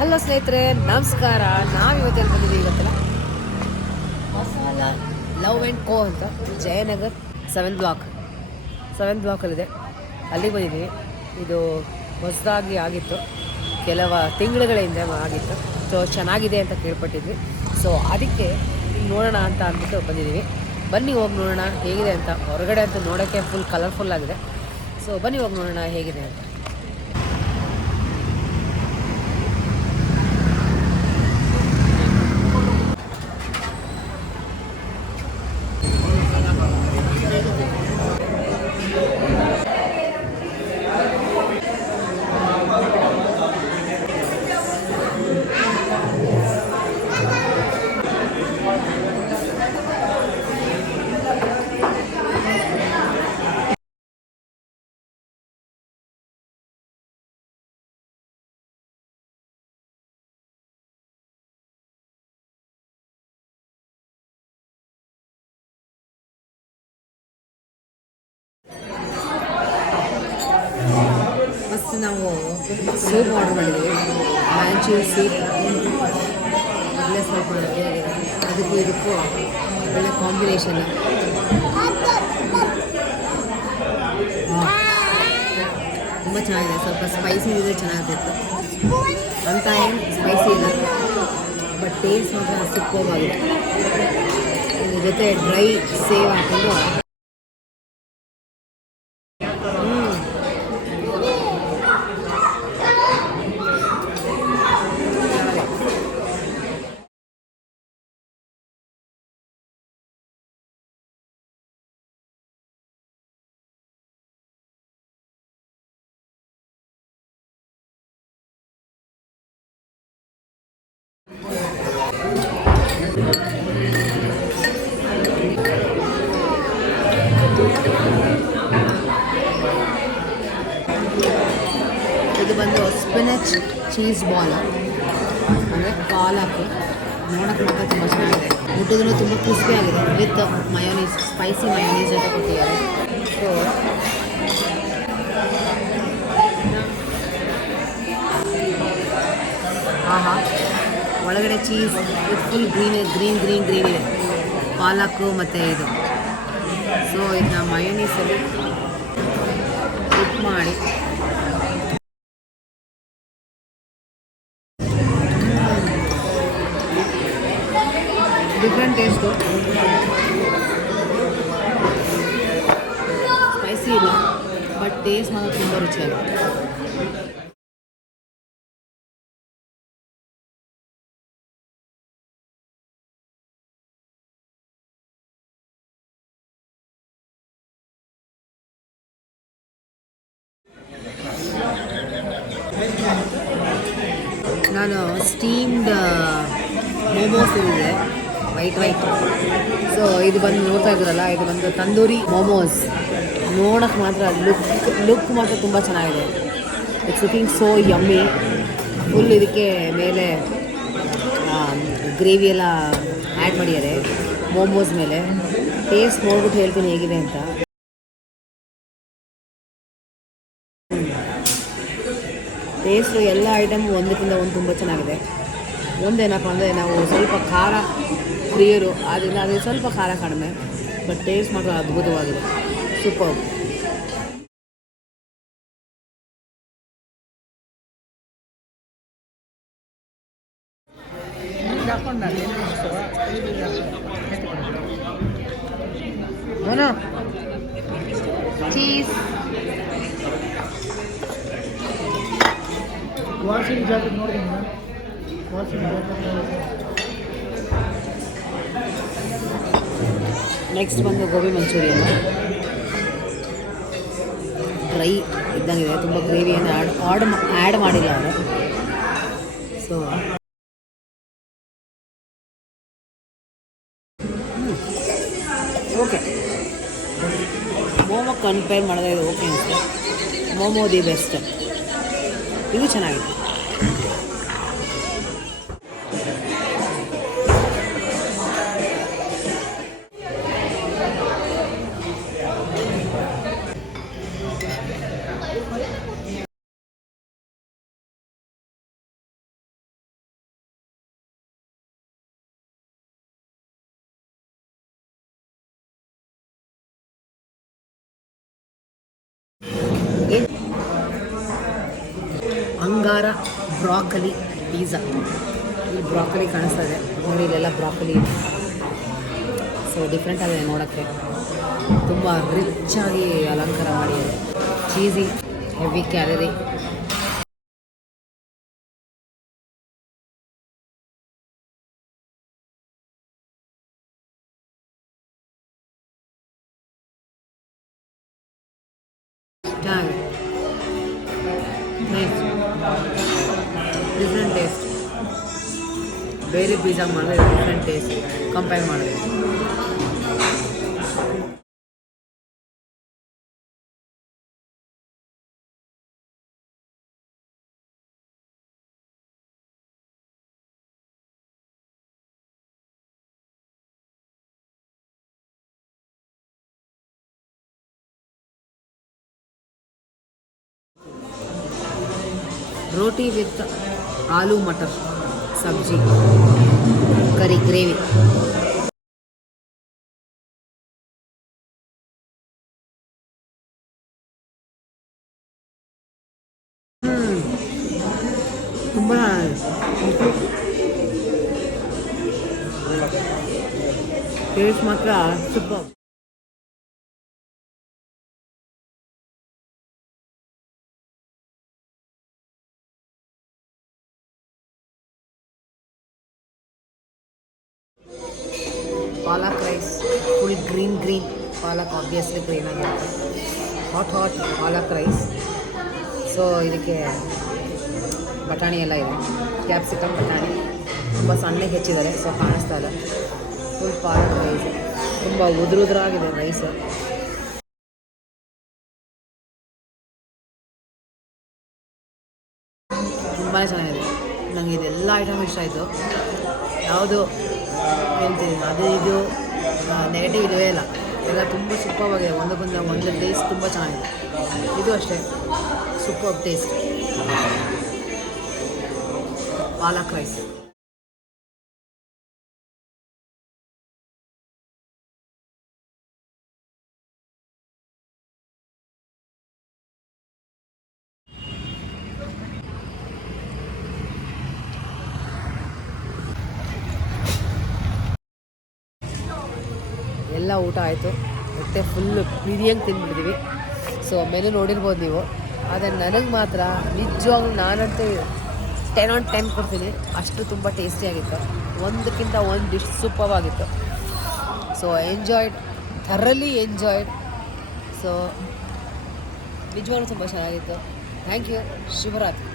Hello ಸ್ನೇಹಿತರೆ, ನಮಸ್ಕಾರ. ನಾವಿವತ್ತು ಎಲ್ಲಿ ಬಂದಿದ್ದೀವಿ ಇವತ್ತೆಲ್ಲ ಮಸಾಲ ಲವ್ ಆ್ಯಂಡ್ ಕೋ ಅಂತ ಜಯನಗರ್ ಸೆವೆಂತ್ ಬ್ಲಾಕಲ್ಲಿದೆ. ಅಲ್ಲಿಗೆ ಬಂದಿದ್ದೀವಿ. ಇದು ಹೊಸದಾಗಿ ಆಗಿತ್ತು, ಕೆಲವು ತಿಂಗಳುಗಳಿಂದ ಆಗಿತ್ತು. ಸೊ ಚೆನ್ನಾಗಿದೆ ಅಂತ ಕೇಳ್ಪಟ್ಟಿದ್ವಿ. ಸೊ ಅದಕ್ಕೆ ನೋಡೋಣ ಅಂತ ಅಂದ್ಬಿಟ್ಟು ಬಂದಿದ್ದೀವಿ. ಬನ್ನಿ ಹೋಗಿ ನೋಡೋಣ ಹೇಗಿದೆ ಅಂತ. ಹೊರಗಡೆ ಅಂತೂ ನೋಡೋಕ್ಕೆ ಫುಲ್ ಕಲರ್ಫುಲ್ ಆಗಿದೆ. ಸೊ ಬನ್ನಿ ಹೋಗಿ ನೋಡೋಣ ಹೇಗಿದೆ ಅಂತ. ಫಸ್ಟ್ ನಾವು ಸೂಪ್ ಆರ್ಡರ್ ಮಾಡಿದ್ದೀವಿ. ಮ್ಯಾಂಚೂರಿ ಸೂಪ್ ಒಳ್ಳೆ ಸ್ವಲ್ಪ ಅದಕ್ಕೂ ಇದಕ್ಕೂ ಒಳ್ಳೆ ಕಾಂಬಿನೇಷನ್. ತುಂಬ ಚೆನ್ನಾಗಿದೆ. ಸ್ವಲ್ಪ ಸ್ಪೈಸಿ ಇದ್ದರೆ ಚೆನ್ನಾಗಿತ್ತು ಅಂತ. ಏನು ಸ್ಪೈಸಿ ಇಲ್ಲ, ಬಟ್ ಟೇಸ್ಟ್ ಮಾತ್ರ ಸೂಪರ್ ಆಗಿದೆ. ಇದ್ರ ಜೊತೆ ಡ್ರೈ ಸೇವ್ ಹಾಕೊಂಡು ಇದು ಬಂದು ಸ್ಪಿನಚ್ ಚೀಸ್ ಬಾಲ್ ಅಂದರೆ ಪಾಲಕ್. ನೋಡೋಕ್ಕೆ ಮಾತ್ರ ತುಂಬ ಚೆನ್ನಾಗಿದೆ. ಊಟದೂ ತುಂಬ ಕ್ರಿಸ್ಪಿ ಆಗಿದೆ ವಿತ್ ಮಯೋನೀಸ್, ಸ್ಪೈಸಿ ಮಯೋನೀಸ್ ಜೊತೆ ಕೊಟ್ಟಿದ್ದಾರೆ. ಸೊ ಆಹಾ, ಒಳಗಡೆ ಚೀಸ್ ವಿತ್ ಫುಲ್ ಗ್ರೀನ್ ಇದೆ, ಪಾಲಕ್ಕು ಮತ್ತು ಇದು. ಸೊ ಇದನ್ನ ಮಯೋನೀಸಲ್ಲಿ ಕುಕ್ ಮಾಡಿ ಡಿಫ್ರೆಂಟ್ ಟೇಸ್ಟು. ಸ್ಪೈಸಿ ಇಲ್ಲ, ಬಟ್ ಟೇಸ್ಟ್ ಮಾತ್ರ ತುಂಬ ರುಚಿಯಾಗಿದೆ. ನಾನು ಸ್ಟೀಮ್ಡ್ ಮೋಮೋಸ್ ಇದೆ, ವೈಟ್. ಸೊ ಇದು ಬಂದು ನೋಡ್ತಾ ಇದ್ದೀರಲ್ಲ, ಇದು ಬಂದು ತಂದೂರಿ ಮೋಮೋಸ್. ನೋಡೋಕ್ಕೆ ಮಾತ್ರ ಲುಕ್ ಮಾತ್ರ ತುಂಬ ಚೆನ್ನಾಗಿದೆ. It's looking so yummy. Full ಇದಕ್ಕೆ ಮೇಲೆ ಗ್ರೇವಿ ಎಲ್ಲ ಆ್ಯಡ್ ಮಾಡಿದ್ದಾರೆ ಮೋಮೋಸ್ ಮೇಲೆ. ಟೇಸ್ಟ್ ನೋಡ್ಬಿಟ್ಟು ಹೇಳ್ತೀನಿ ಹೇಗಿದೆ ಅಂತ. ಟೇಸ್ಟು ಎಲ್ಲ ಐಟಮ್ ಒಂದಕ್ಕಿಂತ ಒಂದು ತುಂಬ ಚೆನ್ನಾಗಿದೆ. ಒಂದೇನಪ್ಪ ಅಂದರೆ ನಾವು ಸ್ವಲ್ಪ ಖಾರ ಪ್ರಿಯರು, ಆದ್ದರಿಂದ ಅದು ಸ್ವಲ್ಪ ಖಾರ ಕಡಿಮೆ, ಬಟ್ ಟೇಸ್ಟ್ ಮಾತ್ರ ಅದ್ಭುತವಾಗಿದೆ. ಸೂಪರ್. ಚೀಸ್ ನೆಕ್ಸ್ಟ್ ಬಂದು ಗೋಬಿ ಮಂಚೂರಿಯನ್. ಡ್ರೈ ಇದ್ದಂಗಿದೆ, ತುಂಬ ಗ್ರೇವಿಯನ್ನು ಆ್ಯಡ್ ಮಾಡಿಲ್ಲ ಅವರು. ಸೊ ಓಕೆ, ಮೋಮೋ ಕಂಪೇರ್ ಮಾಡಿದ್ರೆ ಇದು ಓಕೆ ಅನಿಸುತ್ತೆ. Momo the best. ಇದು ಚೆನ್ನಾಗಿದೆ. ಅಂಗಾರ ಬ್ರಾಕಲಿ ಪಿಜ್ಜಾ. ಇಲ್ಲಿ ಬ್ರಾಕಲಿ ಕಾಣಿಸ್ತಾ ಇದೆ ನೋಡಿ, ಇಲ್ಲೆಲ್ಲ ಬ್ರಾಕಲಿ ಇದೆ. ಸೊ ಡಿಫ್ರೆಂಟ್ ಆಗಿದೆ ನೋಡೋಕ್ಕೆ, ತುಂಬ ರಿಚ್ಚಾಗಿ ಅಲಂಕಾರ ಮಾಡಿದ್ದಾರೆ. Cheesy, heavy calorie. Different taste, ಬೇರೆ ಪಿಜ್ಜಾ ಮಾಡಿದ್ರೆ ಡಿಫ್ರೆಂಟ್ ಟೇಸ್ಟ್ ಕಂಪೇರ್ ಮಾಡಿದ್ರೆ. Roti with aloo matar sabzi curry gravy. ತುಂಬ ಟೇಸ್ಟ್ ಮಾತ್ರ super. Palak rice full green palak, obviously green ಆಗಿರುತ್ತೆ. Hot palak rice. ಸೊ ಇದಕ್ಕೆ ಬಟಾಣಿ ಎಲ್ಲ ಇದೆ, ಕ್ಯಾಪ್ಸಿಕಮ್ ಬಟಾಣಿ ತುಂಬ ಸಣ್ಣಗೆ ಹೆಚ್ಚಿದ್ದಾರೆ, ಸೊ ಕಾಣಿಸ್ತಾ ಇಲ್ಲ. ಫುಲ್ ಪಾಲಕ್ ರೈಸ್, ತುಂಬ ಉದುರಾಗಿದೆ ರೈಸು. ತುಂಬಾ ಚೆನ್ನಾಗಿದೆ. ನನಗೆ ಇದೆಲ್ಲ ಐಟಮ್ ಇಷ್ಟ ಆಯಿತು. ಯಾವುದು ಹೇಳ್ತೀನಿ ಅದು ಇದು ನೆಗೆಟಿವ್ ಇಲ್ಲವೇ ಇಲ್ಲ, ಎಲ್ಲ ತುಂಬ ಸೂಪರ್ವಾಗಿದೆ. ಒಂದು ಟೇಸ್ಟ್ ತುಂಬ ಚೆನ್ನಾಗಿದೆ. ಇದು ಅಷ್ಟೇ ಸೂಪರ್ ಟೇಸ್ಟ್ ಪಾಲಕ್ ರೈಸ್. ಎಲ್ಲ ಊಟ ಆಯಿತು, ಹೊಟ್ಟೆ ಫುಲ್ಲು ಬಿರಿಯಾನಿ ತಿಂದ್ಬಿಟ್ಟಿದ್ದೀವಿ. ಸೊ ಮೆನು ನೋಡಿರ್ಬೋದು ನೀವು. ಆದರೆ ನನಗೆ ಮಾತ್ರ ನಿಜವಾಗ್ಲೂ ನಾನಂತೂ 10 on 10 ಕೊಡ್ತೀನಿ. ಅಷ್ಟು ತುಂಬ ಟೇಸ್ಟಿಯಾಗಿತ್ತು, ಒಂದಕ್ಕಿಂತ ಒಂದು ಡಿಶ್ ಸೂಪರ್ವಾಗಿತ್ತು. So thoroughly enjoyed. ಸೊ ನಿಜವಾಗ್ಲೂ ತುಂಬ ಚೆನ್ನಾಗಿತ್ತು. Thank you. ಶುಭರಾತ್ರಿ.